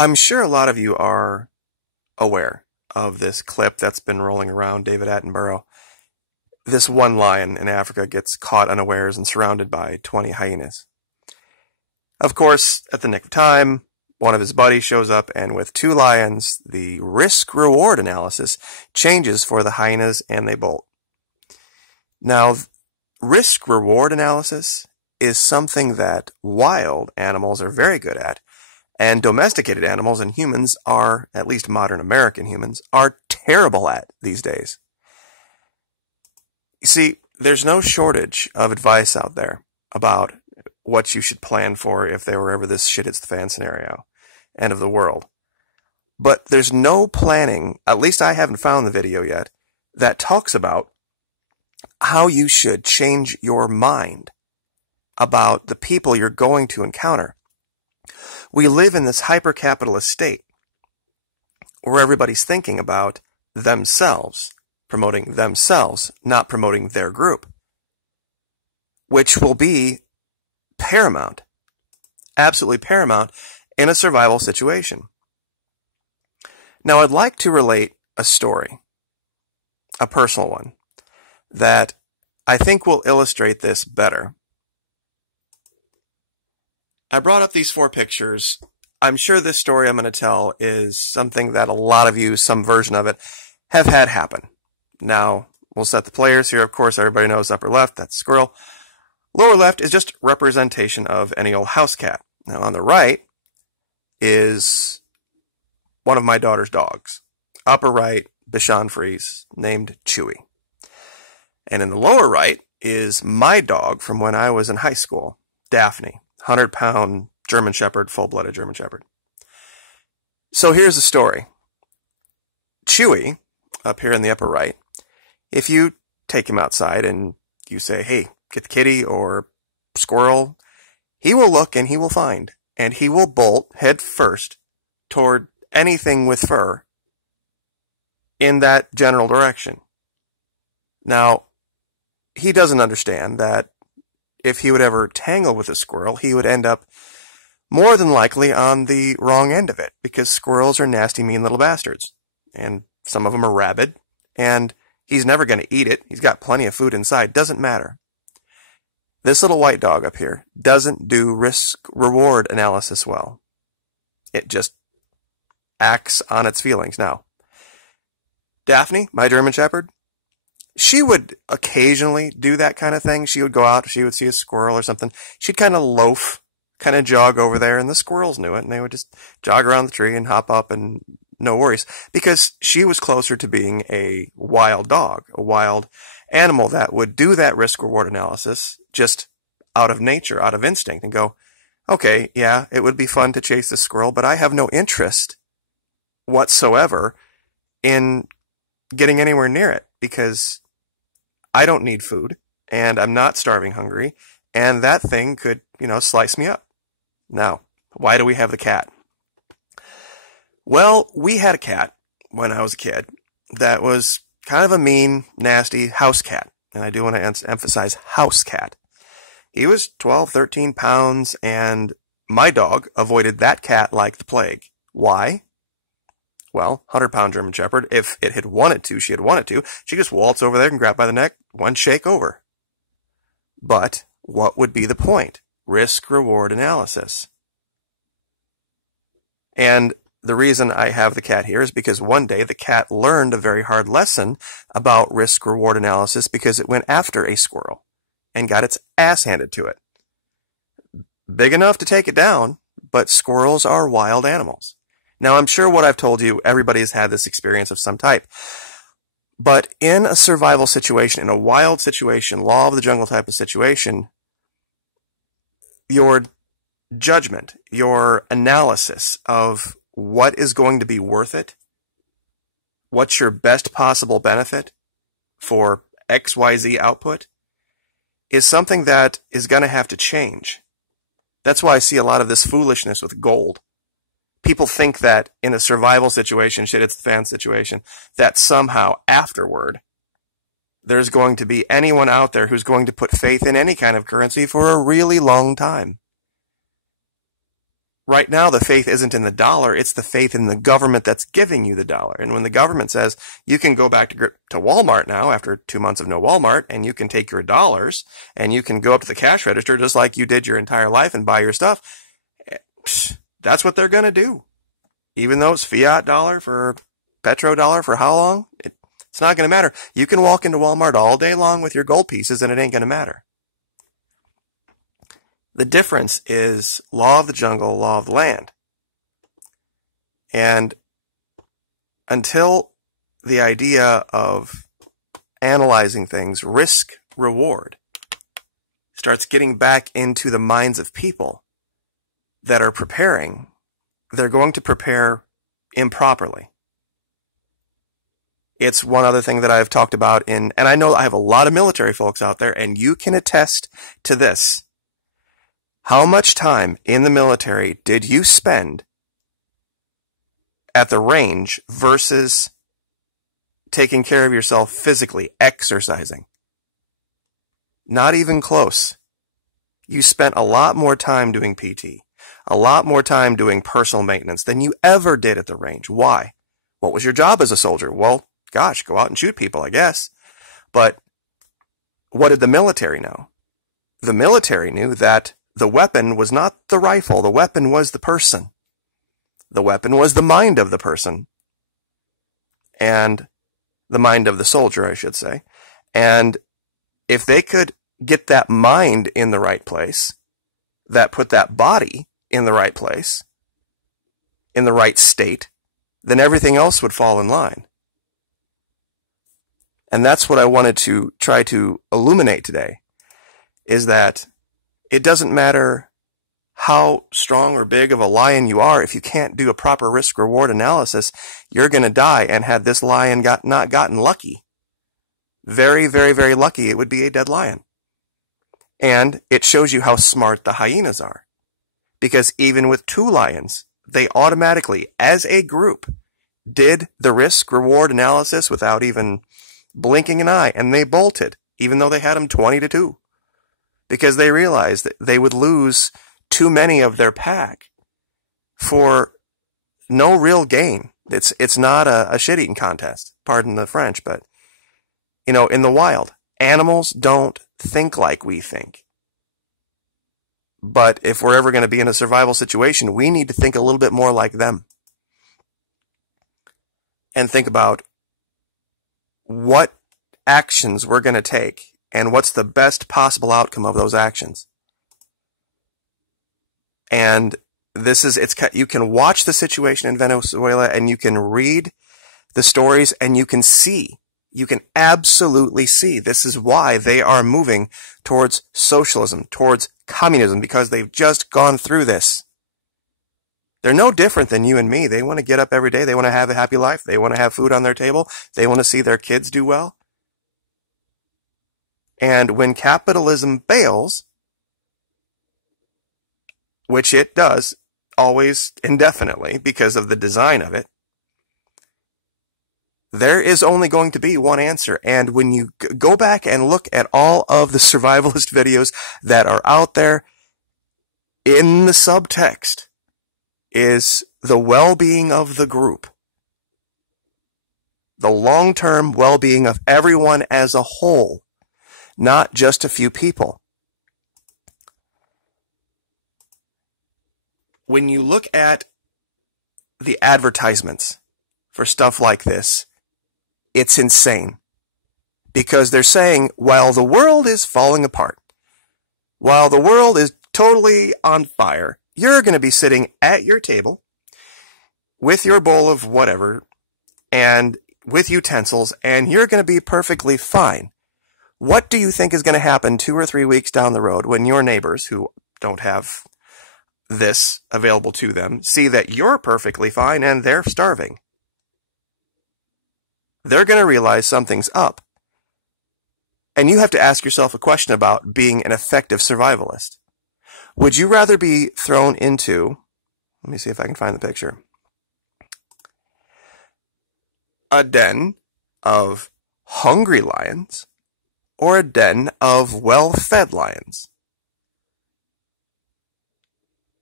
I'm sure a lot of you are aware of this clip that's been rolling around David Attenborough. This one lion in Africa gets caught unawares and surrounded by 20 hyenas. Of course, at the nick of time, one of his buddies shows up, and with two lions, the risk-reward analysis changes for the hyenas and they bolt. Now, risk-reward analysis is something that wild animals are very good at, and domesticated animals and humans are, at least modern American humans, are terrible at these days. You see, there's no shortage of advice out there about what you should plan for if there were ever this shit hits the fan scenario, end of the world. But there's no planning, at least I haven't found the video yet, that talks about how you should change your mind about the people you're going to encounter. We live in this hyper-capitalist state where everybody's thinking about themselves, promoting themselves, not promoting their group, which will be paramount, absolutely paramount in a survival situation. Now, I'd like to relate a story, a personal one, that I think will illustrate this better. I brought up these four pictures. I'm sure this story I'm going to tell is something that a lot of you, some version of it, have had happen. Now, we'll set the players here. Of course, everybody knows upper left, that's squirrel. Lower left is just representation of any old house cat. Now, on the right is one of my daughter's dogs. Upper right, Bichon Frise, named Chewy. And in the lower right is my dog from when I was in high school, Daphne. 100-pound German Shepherd, full-blooded German Shepherd. So here's the story. Chewy, up here in the upper right, if you take him outside and you say, hey, get the kitty or squirrel, he will look and he will find, and he will bolt head first toward anything with fur in that general direction. Now, he doesn't understand that if he would ever tangle with a squirrel, he would end up more than likely on the wrong end of it, because squirrels are nasty, mean little bastards. And some of them are rabid, and he's never going to eat it. He's got plenty of food inside. Doesn't matter. This little white dog up here doesn't do risk-reward analysis well. It just acts on its feelings. Now, Daphne, my German Shepherd, she would occasionally do that kind of thing. She would go out, she would see a squirrel or something. She'd kind of loaf, kind of jog over there, and the squirrels knew it, and they would just jog around the tree and hop up, and no worries. Because she was closer to being a wild dog, a wild animal that would do that risk-reward analysis just out of nature, out of instinct, and go, okay, yeah, it would be fun to chase this squirrel, but I have no interest whatsoever in getting anywhere near it, because I don't need food, and I'm not starving hungry, and that thing could, slice me up. Now, why do we have the cat? Well, we had a cat when I was a kid that was kind of a mean, nasty house cat, and I do want to emphasize house cat. He was 12, 13 pounds, and my dog avoided that cat like the plague. Why? Well, 100-pound German Shepherd, if it had wanted to, she just waltz over there and grab by the neck, one shake over. But what would be the point? Risk-reward analysis. And the reason I have the cat here is because one day the cat learned a very hard lesson about risk-reward analysis because it went after a squirrel and got its ass handed to it. Big enough to take it down, but squirrels are wild animals. Now, I'm sure what I've told you, everybody has had this experience of some type. But in a survival situation, in a wild situation, law of the jungle type of situation, your judgment, your analysis of what is going to be worth it, what's your best possible benefit for XYZ output, is something that is going to have to change. That's why I see a lot of this foolishness with gold. People think that in a survival situation, shit hits the fan situation, that somehow afterward, there's going to be anyone out there who's going to put faith in any kind of currency for a really long time. right now the faith isn't in the dollar, it's the faith in the government that's giving you the dollar. And when the government says you can go back to Walmart now after 2 months of no Walmart, and you can take your dollars and you can go up to the cash register just like you did your entire life and buy your stuff, that's what they're going to do. Even though it's fiat dollar for petrodollar for how long, it's not going to matter. You can walk into Walmart all day long with your gold pieces and it ain't going to matter. The difference is law of the jungle, law of the land. And until the idea of analyzing things, risk, reward, starts getting back into the minds of people that are preparing, they're going to prepare improperly. It's one other thing that I've talked about and I know I have a lot of military folks out there, and you can attest to this. How much time in the military did you spend at the range versus taking care of yourself physically, exercising? Not even close. You spent a lot more time doing PT, a lot more time doing personal maintenance than you ever did at the range. Why? What was your job as a soldier? Well, gosh, go out and shoot people, I guess. But what did the military know? The military knew that the weapon was not the rifle. The weapon was the person. The weapon was the mind of the person. And the mind of the soldier, I should say. And if they could get that mind in the right place, that put that body in the right place, in the right state, then everything else would fall in line. And that's what I wanted to try to illuminate today, is that it doesn't matter how strong or big of a lion you are. If you can't do a proper risk-reward analysis, you're going to die. And had this lion not gotten lucky, very, very, very lucky, it would be a dead lion. And it shows you how smart the hyenas are. Because even with 2 lions, they automatically, as a group, did the risk-reward analysis without even blinking an eye. And they bolted, even though they had them 20-2. Because they realized that they would lose too many of their pack for no real gain. It's not a shit-eating contest, pardon the French, but, you know, in the wild, animals don't think like we think. But if we're ever going to be in a survival situation, we need to think a little bit more like them. And think about what actions we're going to take and what's the best possible outcome of those actions. And you can watch the situation in Venezuela and you can read the stories and you can absolutely see this is why they are moving towards socialism, towards communism, because they've just gone through this. They're no different than you and me. They want to get up every day. They want to have a happy life. They want to have food on their table. They want to see their kids do well. And when capitalism fails, which it does always indefinitely because of the design of it, there is only going to be one answer. And when you go back and look at all of the survivalist videos that are out there, in the subtext is the well-being of the group, the long-term well-being of everyone as a whole, not just a few people. When you look at the advertisements for stuff like this, it's insane. Because they're saying, while the world is falling apart, while the world is totally on fire, you're going to be sitting at your table with your bowl of whatever and with utensils, and you're going to be perfectly fine. What do you think is going to happen 2 or 3 weeks down the road when your neighbors, who don't have this available to them, see that you're perfectly fine and they're starving? They're going to realize something's up. And you have to ask yourself a question about being an effective survivalist. Would you rather be thrown into, let me see if I can find the picture, a den of hungry lions or a den of well-fed lions?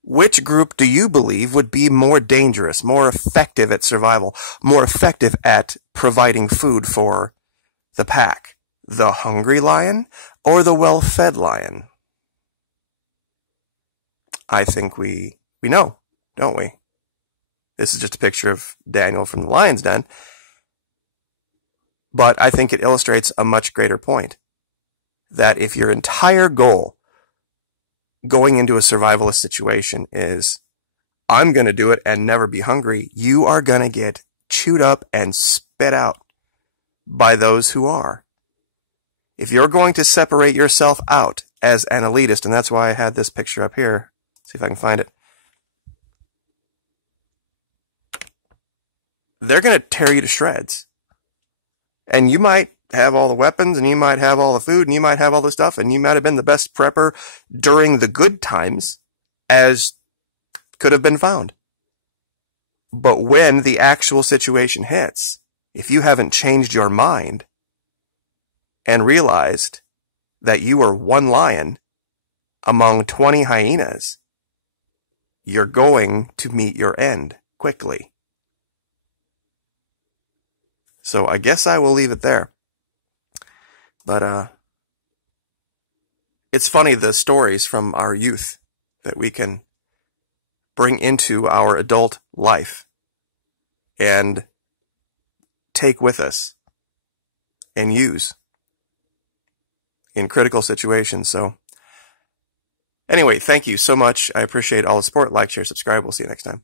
Which group do you believe would be more dangerous, more effective at survival, more effective at providing food for the pack? The hungry lion or the well-fed lion? I think we know, don't we? This is just a picture of Daniel from the lion's den. But I think it illustrates a much greater point. That if your entire goal going into a survivalist situation is, I'm going to do it and never be hungry, you are going to get chewed up and spit out by those who are. If you're going to separate yourself out as an elitist, and that's why I had this picture up here. See if I can find it. They're going to tear you to shreds. And you might have all the weapons, and you might have all the food, and you might have all the stuff, and you might have been the best prepper during the good times as could have been found. But when the actual situation hits, if you haven't changed your mind and realized that you are one lion among 20 hyenas, you're going to meet your end quickly. So I guess I will leave it there. But it's funny, the stories from our youth that we can bring into our adult life and take with us and use in critical situations. So anyway, thank you so much. I appreciate all the support. Like, share, subscribe. We'll see you next time.